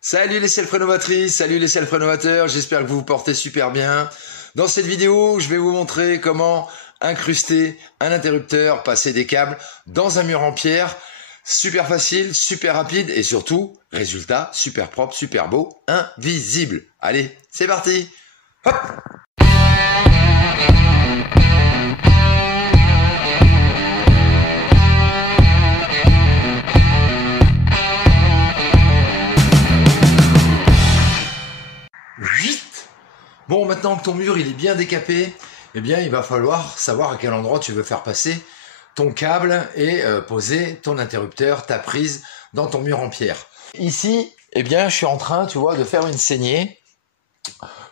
Salut les self-rénovatrices, salut les self-rénovateurs, j'espère que vous vous portez super bien. Dans cette vidéo, je vais vous montrer comment incruster un interrupteur, passer des câbles dans un mur en pierre. Super facile, super rapide et surtout, résultat, super propre, super beau, invisible. Allez, c'est parti. Hop! Bon, maintenant que ton mur il est bien décapé, eh bien il va falloir savoir à quel endroit tu veux faire passer ton câble et poser ton interrupteur, ta prise dans ton mur en pierre. Ici, eh bien je suis en train, tu vois, de faire une saignée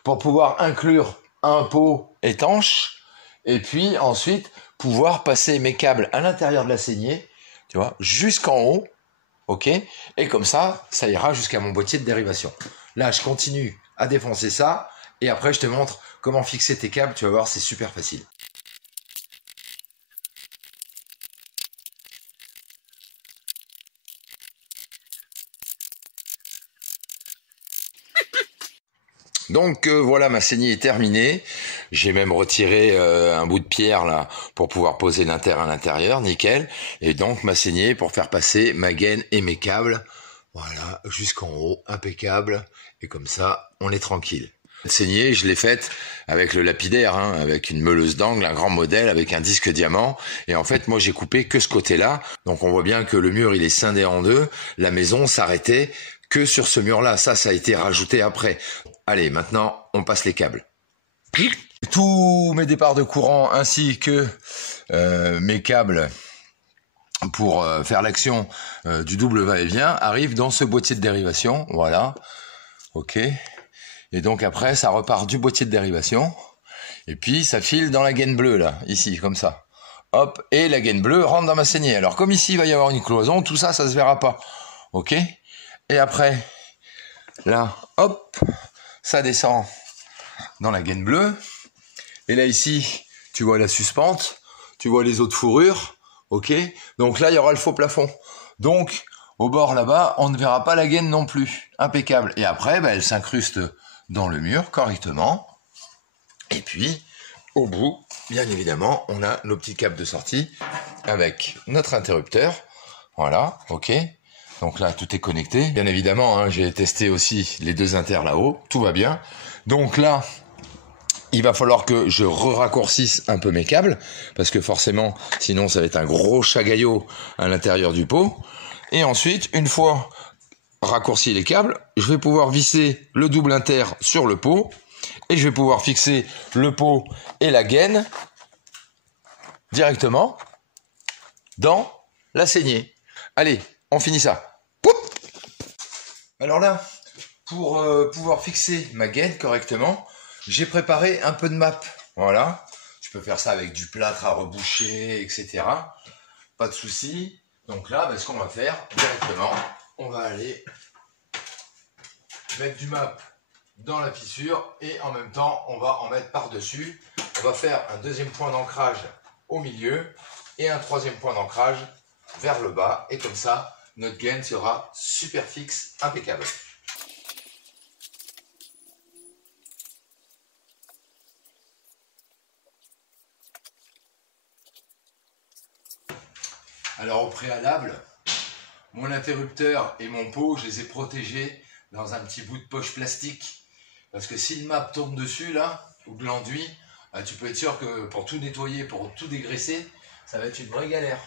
pour pouvoir inclure un pot étanche et puis ensuite pouvoir passer mes câbles à l'intérieur de la saignée, tu vois, jusqu'en haut, ok, et comme ça ira jusqu'à mon boîtier de dérivation. Là, je continue à défoncer ça. Et après, je te montre comment fixer tes câbles. Tu vas voir, c'est super facile. Donc voilà, ma saignée est terminée. J'ai même retiré un bout de pierre là pour pouvoir poser l'inter à l'intérieur, nickel. Et donc ma saignée pour faire passer ma gaine et mes câbles, voilà, jusqu'en haut, impeccable. Et comme ça, on est tranquille. Cette saignée, je l'ai faite avec le lapidaire, hein, avec une meuleuse d'angle, un grand modèle, avec un disque diamant. Et en fait, moi, j'ai coupé que ce côté-là. Donc, on voit bien que le mur, il est scindé en deux. La maison s'arrêtait que sur ce mur-là. Ça a été rajouté après. Allez, maintenant, on passe les câbles. Tous mes départs de courant ainsi que mes câbles pour faire l'action du double va-et-vient arrivent dans ce boîtier de dérivation. Voilà. OK. Et donc après, ça repart du boîtier de dérivation. Et puis, ça file dans la gaine bleue, là, ici, comme ça. Hop, et la gaine bleue rentre dans ma saignée. Alors, comme ici, il va y avoir une cloison, tout ça, ça se verra pas. OK? Et après, là, hop, ça descend dans la gaine bleue. Et là, ici, tu vois la suspente, tu vois les autres fourrures. OK? Donc là, il y aura le faux plafond. Donc, au bord là-bas, on ne verra pas la gaine non plus. Impeccable. Et après, elle s'incruste dans le mur correctement. Et puis, au bout, bien évidemment, on a nos petits câbles de sortie avec notre interrupteur. Voilà, ok. Donc là, tout est connecté. Bien évidemment, hein, j'ai testé aussi les deux inters là-haut. Tout va bien. Donc là, il va falloir que je raccourcisse un peu mes câbles, parce que forcément, sinon, ça va être un gros chagaillot à l'intérieur du pot. Et ensuite, une fois raccourci les câbles, je vais pouvoir visser le double inter sur le pot et je vais pouvoir fixer le pot et la gaine directement dans la saignée. Allez, on finit ça. Poup! Alors là, pour pouvoir fixer ma gaine correctement, j'ai préparé un peu de map. Voilà, je peux faire ça avec du plâtre à reboucher, etc. Pas de souci. Donc là, ce qu'on va faire directement, on va aller mettre du map dans la fissure et en même temps, on va en mettre par-dessus. On va faire un deuxième point d'ancrage au milieu et un troisième point d'ancrage vers le bas. Et comme ça, notre gaine sera super fixe, impeccable. Alors au préalable, mon interrupteur et mon pot, je les ai protégés dans un petit bout de poche plastique. Parce que si le map tourne dessus, là, ou de l'enduit, tu peux être sûr que pour tout nettoyer, pour tout dégraisser, ça va être une vraie galère.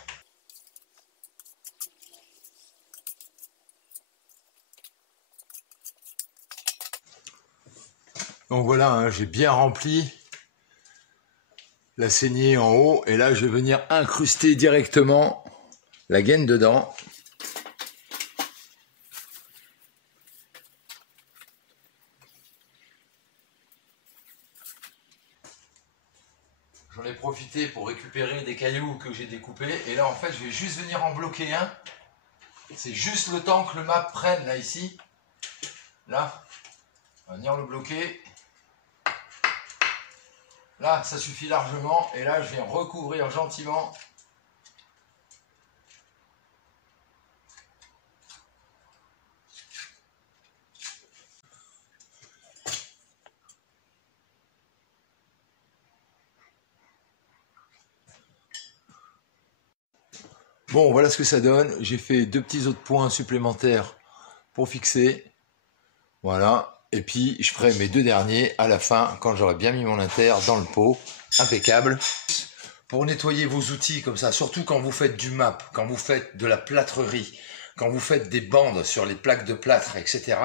Donc voilà, hein, j'ai bien rempli la saignée en haut. Et là, je vais venir incruster directement la gaine dedans. J'en ai profité pour récupérer des cailloux que j'ai découpés. Et là, en fait, je vais juste venir en bloquer un. C'est juste le temps que le map prenne, là, ici. Là, on va venir le bloquer. Là, ça suffit largement. Et là, je viens recouvrir gentiment. Bon, voilà ce que ça donne. J'ai fait 2 petits autres points supplémentaires pour fixer. Voilà. Et puis, je ferai mes 2 derniers à la fin, quand j'aurai bien mis mon inter dans le pot. Impeccable. Pour nettoyer vos outils comme ça, surtout quand vous faites du map, quand vous faites de la plâtrerie, quand vous faites des bandes sur les plaques de plâtre, etc.,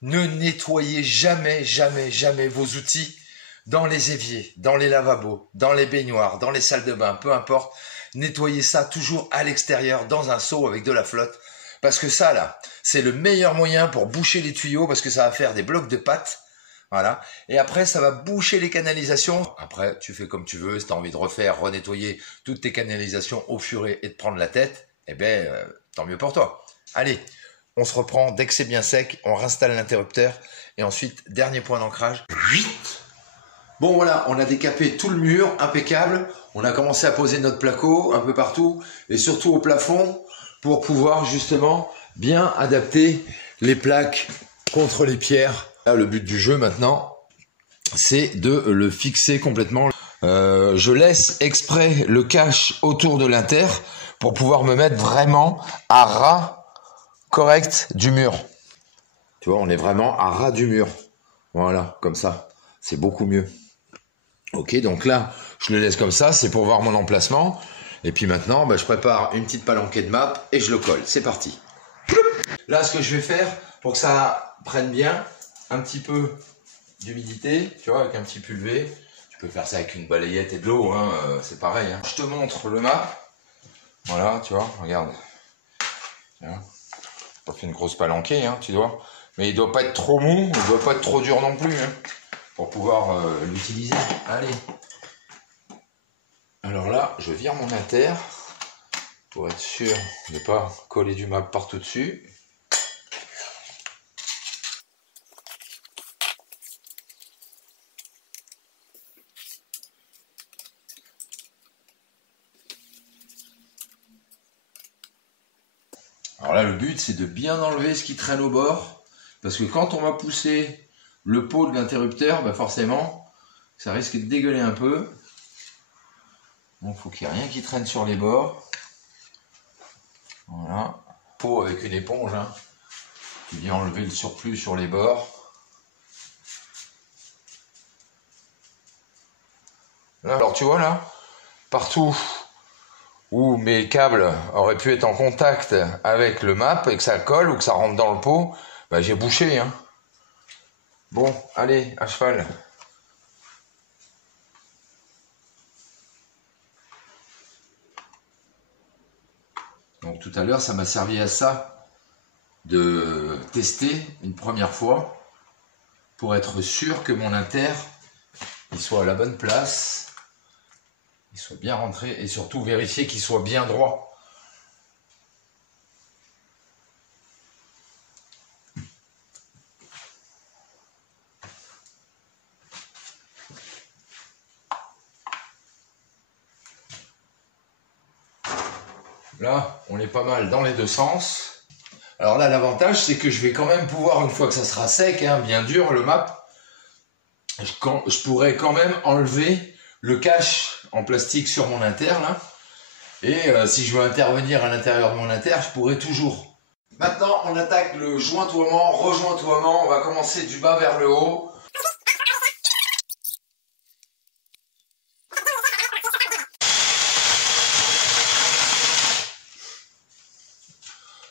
ne nettoyez jamais, jamais, jamais vos outils dans les éviers, dans les lavabos, dans les baignoires, dans les salles de bain, peu importe. Nettoyez ça toujours à l'extérieur, dans un seau avec de la flotte. Parce que ça, là, c'est le meilleur moyen pour boucher les tuyaux, parce que ça va faire des blocs de pâte. Voilà. Et après, ça va boucher les canalisations. Après, tu fais comme tu veux. Si tu as envie de refaire, renettoyer toutes tes canalisations au furet et de prendre la tête, eh ben, tant mieux pour toi. Allez, on se reprend dès que c'est bien sec. On réinstalle l'interrupteur. Et ensuite, dernier point d'ancrage. Bon, voilà, on a décapé tout le mur, impeccable. On a commencé à poser notre placo un peu partout. Et surtout au plafond, pour pouvoir justement bien adapter les plaques contre les pierres. Là, le but du jeu maintenant, c'est de le fixer complètement. Je laisse exprès le cache autour de l'inter pour pouvoir me mettre vraiment à ras correct du mur. Tu vois, on est vraiment à ras du mur. Voilà, comme ça. C'est beaucoup mieux. Ok, donc là, je le laisse comme ça. C'est pour voir mon emplacement. Et puis maintenant, je prépare une petite palanquée de map et je le colle. C'est parti. Là, ce que je vais faire pour que ça prenne bien un petit peu d'humidité, tu vois, avec un petit pulvé. Tu peux faire ça avec une balayette et de l'eau, hein, c'est pareil. Hein. Je te montre le map. Voilà, tu vois, regarde. Pas fait une grosse palanquée, hein, tu vois. Mais il doit pas être trop mou, il doit pas être trop dur non plus, hein, pour pouvoir l'utiliser. Allez. Alors là, je vire mon inter pour être sûr de ne pas coller du map partout dessus. Alors là, le but, c'est de bien enlever ce qui traîne au bord. Parce que quand on va pousser le pot de l'interrupteur, forcément, ça risque de dégueuler un peu. Donc, il faut qu'il n'y ait rien qui traîne sur les bords. Voilà. Pot avec une éponge. Hein. Tu viens enlever le surplus sur les bords. Là, alors, tu vois là, partout où mes câbles auraient pu être en contact avec le map et que ça colle ou que ça rentre dans le pot, j'ai bouché. Hein. Bon, allez, à cheval. Donc tout à l'heure, ça m'a servi à ça, de tester une première fois pour être sûr que mon inter il soit à la bonne place. Il soit bien rentré et surtout vérifier qu'il soit bien droit. Là, on est pas mal dans les deux sens. Alors là, l'avantage, c'est que je vais quand même pouvoir, une fois que ça sera sec, hein, bien dur, le map, je pourrais quand même enlever le cache en plastique sur mon inter là. Et si je veux intervenir à l'intérieur de mon inter, je pourrais toujours. Maintenant, on attaque le jointoiement, rejointoiement. On va commencer du bas vers le haut.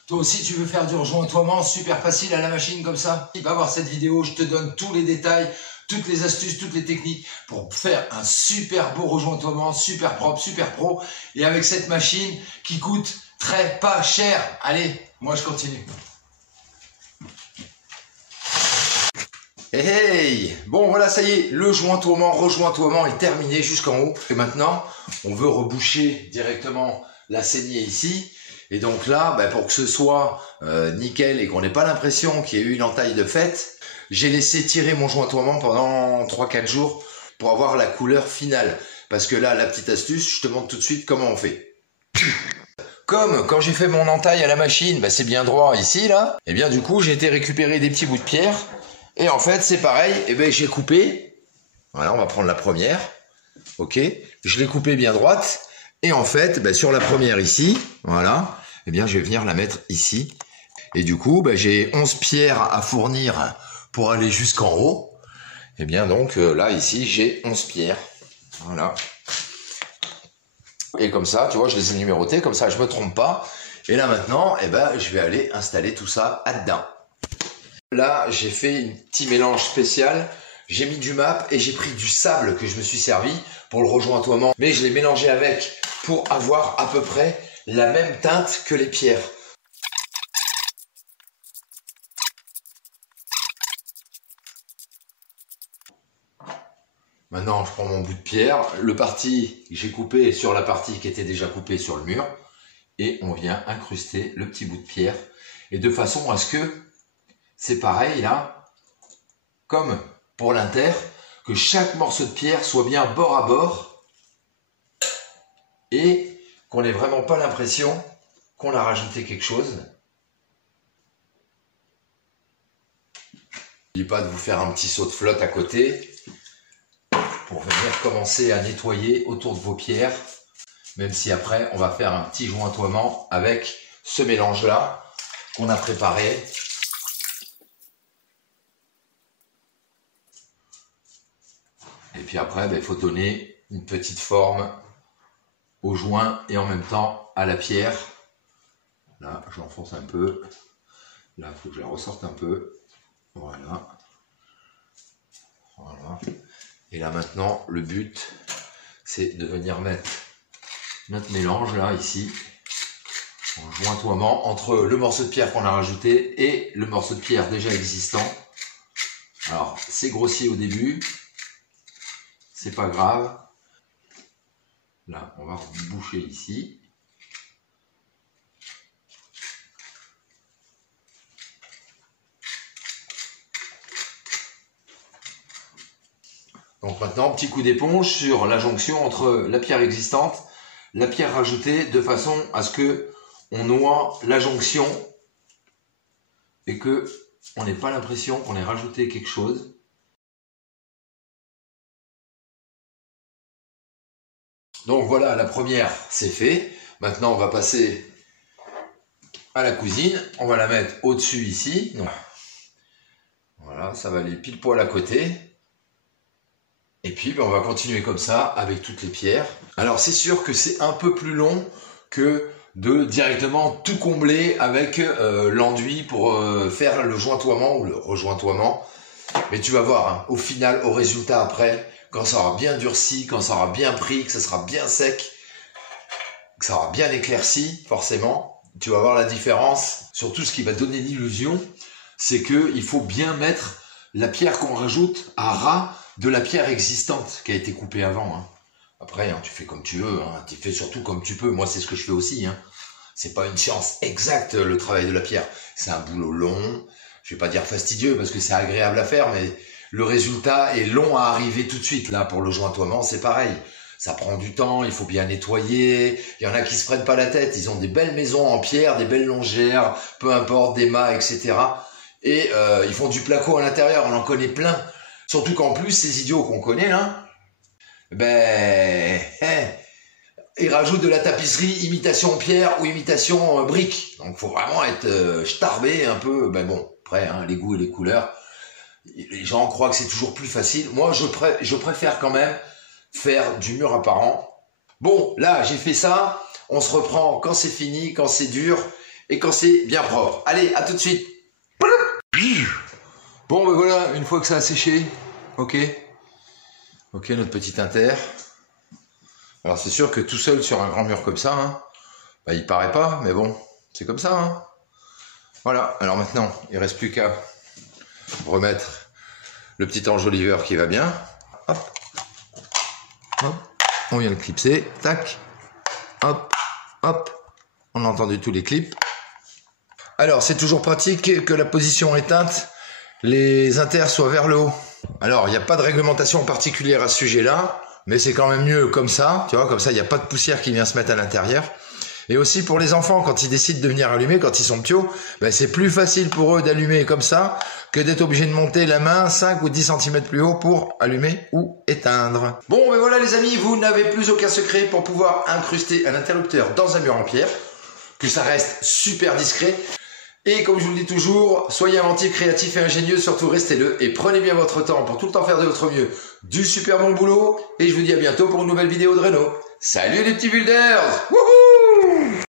Toi aussi, tu veux faire du rejointoiement super facile à la machine comme ça? Va voir cette vidéo, je te donne tous les détails, toutes les astuces, toutes les techniques pour faire un super beau rejointoiement, super propre, super pro. Et avec cette machine qui coûte très pas cher. Allez, moi je continue. Hey, bon voilà, ça y est, le jointoiement, rejointoiement est terminé jusqu'en haut. Et maintenant, on veut reboucher directement la saignée ici. Et donc là, pour que ce soit nickel et qu'on n'ait pas l'impression qu'il y ait eu une entaille de fait, j'ai laissé tirer mon jointoiement pendant 3-4 jours pour avoir la couleur finale. Parce que là, la petite astuce, je te montre tout de suite comment on fait. Comme quand j'ai fait mon entaille à la machine, c'est bien droit ici, là, et bien du coup, j'ai été récupérer des petits bouts de pierre. Et en fait, c'est pareil, j'ai coupé. Voilà, on va prendre la première. Ok, je l'ai coupée bien droite. Et en fait, ben, sur la première ici, voilà, eh bien, je vais venir la mettre ici. Et du coup, ben, j'ai 11 pierres à fournir pour aller jusqu'en haut. Et bien, donc, là, ici, j'ai 11 pierres. Voilà. Et comme ça, tu vois, je les ai numérotées, comme ça, je me trompe pas. Et là, maintenant, eh ben, je vais aller installer tout ça là-dedans. Là, j'ai fait un petit mélange spécial. J'ai mis du map et j'ai pris du sable que je me suis servi pour le rejointoiement. Mais je l'ai mélangé avec pour avoir à peu près la même teinte que les pierres. Maintenant, je prends mon bout de pierre. Le parti que j'ai coupé sur la partie qui était déjà coupée sur le mur. Et on vient incruster le petit bout de pierre. Et de façon à ce que c'est pareil là, comme pour l'inter, que chaque morceau de pierre soit bien bord à bord et qu'on n'ait vraiment pas l'impression qu'on a rajouté quelque chose. N'oubliez pas de vous faire un petit saut de flotte à côté pour venir commencer à nettoyer autour de vos pierres, même si après on va faire un petit jointoiement avec ce mélange là qu'on a préparé. Et puis après, il faut donner une petite forme au joint et en même temps à la pierre. Là, j'enfonce un peu. Là, il faut que je la ressorte un peu. Voilà. Voilà. Et là maintenant, le but, c'est de venir mettre notre mélange là, ici, en jointoiement entre le morceau de pierre qu'on a rajouté et le morceau de pierre déjà existant. Alors, c'est grossier au début. C'est pas grave. Là, on va boucher ici. Donc maintenant, petit coup d'éponge sur la jonction entre la pierre existante, la pierre rajoutée, de façon à ce que on noie la jonction et que on n'ait pas l'impression qu'on ait rajouté quelque chose. Donc voilà, la première, c'est fait. Maintenant, on va passer à la cousine. On va la mettre au-dessus ici. Donc, voilà, ça va aller pile poil à côté. Et puis, on va continuer comme ça avec toutes les pierres. Alors, c'est sûr que c'est un peu plus long que de directement tout combler avec l'enduit pour faire le jointoiement ou le rejointoiement. Mais tu vas voir, hein, au final, au résultat après, quand ça aura bien durci, quand ça aura bien pris, que ça sera bien sec, que ça aura bien éclairci, forcément, tu vas voir la différence. Surtout, ce qui va donner l'illusion, c'est qu'il faut bien mettre la pierre qu'on rajoute à ras de la pierre existante qui a été coupée avant. Hein. Après, hein, tu fais comme tu veux, hein, tu fais surtout comme tu peux. Moi, c'est ce que je fais aussi. Hein. C'est pas une science exacte, le travail de la pierre. C'est un boulot long, je vais pas dire fastidieux parce que c'est agréable à faire, mais le résultat est long à arriver tout de suite. Là, pour le jointoiement, c'est pareil. Ça prend du temps, il faut bien nettoyer. Il y en a qui se prennent pas la tête. Ils ont des belles maisons en pierre, des belles longères, peu importe, des mâts, etc. Et ils font du placo à l'intérieur. On en connaît plein. Surtout qu'en plus, ces idiots qu'on connaît, là, ils rajoutent de la tapisserie imitation pierre ou imitation brique. Donc, faut vraiment être starbé un peu. Ben bon, après, hein, les goûts et les couleurs. Les gens croient que c'est toujours plus facile. Moi, je préfère quand même faire du mur apparent. Bon, là, j'ai fait ça. On se reprend quand c'est fini, quand c'est dur et quand c'est bien propre. Allez, à tout de suite. Bon, ben voilà, une fois que ça a séché, ok, notre petit inter. Alors, c'est sûr que tout seul sur un grand mur comme ça, hein, bah, il paraît pas, mais bon, c'est comme ça. Hein. Voilà, alors maintenant, il reste plus qu'à remettre le petit enjoliveur qui va bien. Hop. Hop. On vient le clipser. Tac. Hop. Hop. On a entendu tous les clips. Alors, c'est toujours pratique que la position éteinte, les inters soient vers le haut. Alors, il n'y a pas de réglementation particulière à ce sujet-là, mais c'est quand même mieux comme ça. Tu vois, comme ça, il n'y a pas de poussière qui vient se mettre à l'intérieur. Et aussi pour les enfants, quand ils décident de venir allumer, quand ils sont piots, ben c'est plus facile pour eux d'allumer comme ça que d'être obligé de monter la main 5 ou 10 cm plus haut pour allumer ou éteindre. Bon, ben voilà les amis, vous n'avez plus aucun secret pour pouvoir incruster un interrupteur dans un mur en pierre, que ça reste super discret. Et comme je vous le dis toujours, soyez inventifs, créatifs et ingénieux, surtout restez-le et prenez bien votre temps pour tout le temps faire de votre mieux. Du super bon boulot et je vous dis à bientôt pour une nouvelle vidéo de Reno. Salut les petits builders! Wouhou!